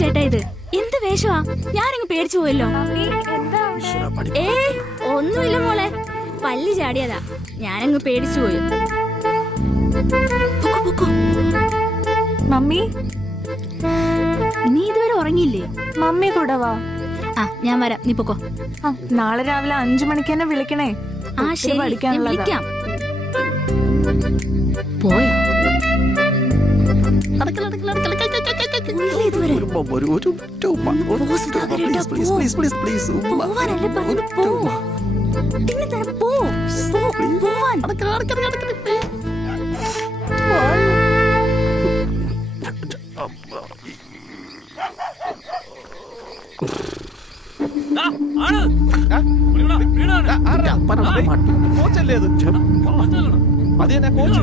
ചേട്ടാ ഇത്? എന്ത് വേഷമാ? ഞാനങ്ങ് പേടിച്ചു പോയല്ലോ. ഒന്നുമില്ല മോളെ, പല്ല് ചാടിയതാ, ഞാനങ്ങ് പേടിച്ചു പോയി. മമ്മി, നീ ഇതുവരെ ഉറങ്ങിയില്ലേ? മമ്മി കൂടെ വാ. ഞാൻ വരാം, നീ പൊക്കോ. നാളെ രാവിലെ 5 മണിക്ക് തന്നെ വിളിക്കണേ. ശരി, വിളിക്കാം. പോയോ? കോച്ചല്ലേ അത്? അത് തന്നെ കോച്ച്.